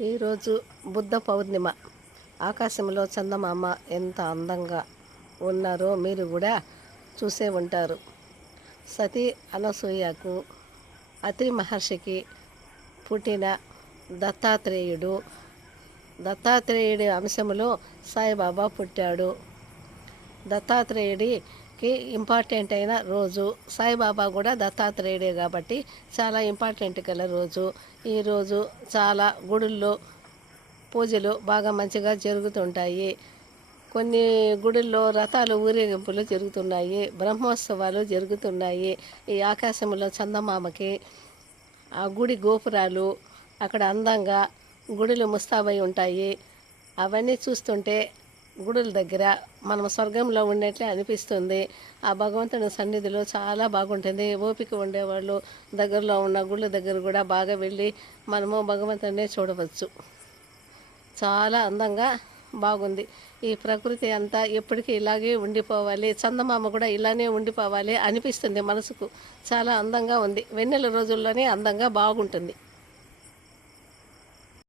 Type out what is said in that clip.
ఈరోజు బుద్ధ పౌర్ణిమ. ఆకాశంలో చందమామ ఎంత అందంగా ఉన్నారో మీరు కూడా చూసే ఉంటారు. సతీ అనసూయకు అత్రి మహర్షికి పుట్టిన దత్తాత్రేయుడి అంశంలో సాయిబాబా పుట్టాడు. దత్తాత్రేయుడికి ఇంపార్టెంట్ అయిన రోజు. సాయిబాబా కూడా దత్తాత్రేయుడే కాబట్టి చాలా ఇంపార్టెంట్ గల రోజు. ఈరోజు చాలా గుడుల్లో పూజలు బాగా మంచిగా జరుగుతుంటాయి. కొన్ని గుడుల్లో రథాలు ఊరేగింపులు జరుగుతున్నాయి, బ్రహ్మోత్సవాలు జరుగుతున్నాయి. ఈ ఆకాశంలో చందమామకి ఆ గుడి గోపురాలు అక్కడ అందంగా గుడులు ముస్తాబై ఉంటాయి. అవన్నీ చూస్తుంటే గుడుల దగ్గర మనం స్వర్గంలో ఉన్నట్లే అనిపిస్తుంది. ఆ భగవంతుని సన్నిధిలో చాలా బాగుంటుంది. ఓపిక ఉండేవాళ్ళు దగ్గరలో ఉన్న గుళ్ళ దగ్గర కూడా బాగా వెళ్ళి మనము భగవంతుడిని చూడవచ్చు. చాలా అందంగా బాగుంది. ఈ ప్రకృతి అంతా ఎప్పటికీ ఇలాగే ఉండిపోవాలి, చందమామ కూడా ఇలానే ఉండిపోవాలి అనిపిస్తుంది మనసుకు. చాలా అందంగా ఉంది. వెన్నెల రోజుల్లోనే అందంగా బాగుంటుంది.